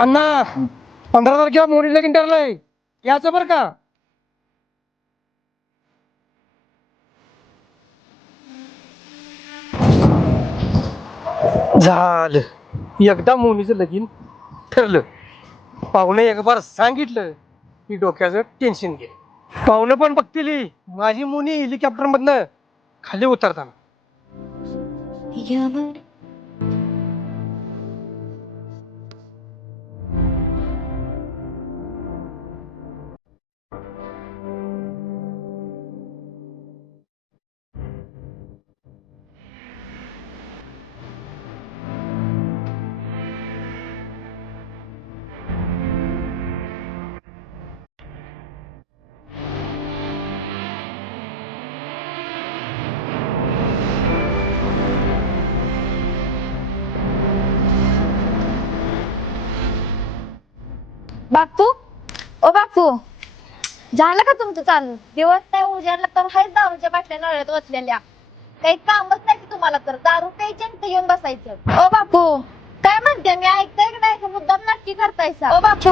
अण्णा 15 तारखेला मोरी लगीन ठरलंय, याचं बरं का. झालं, एकदा मोनीचं लगीन ठरलं. पाहुणे एक बार सांगितलं की डोक्याचं टेन्शन घे. पाहुणं पण बघतील माझी मोनी हेलिकॉप्टर मधनं खाली उतरताना. बापू, ओ बापू, झालं का तुमचं चालू? दिवस नाही उजाडला तर हायच दारूच्या बाटल्या नळ्यात ओतलेल्या. काही कामच नाही की तुम्हाला, तर दारू प्यायची आणि येऊन बसायचं. ओ बापू, काय म्हणते मी ऐकताय की नाही? मुद्दाम नक्की करतायसा. ओ बापू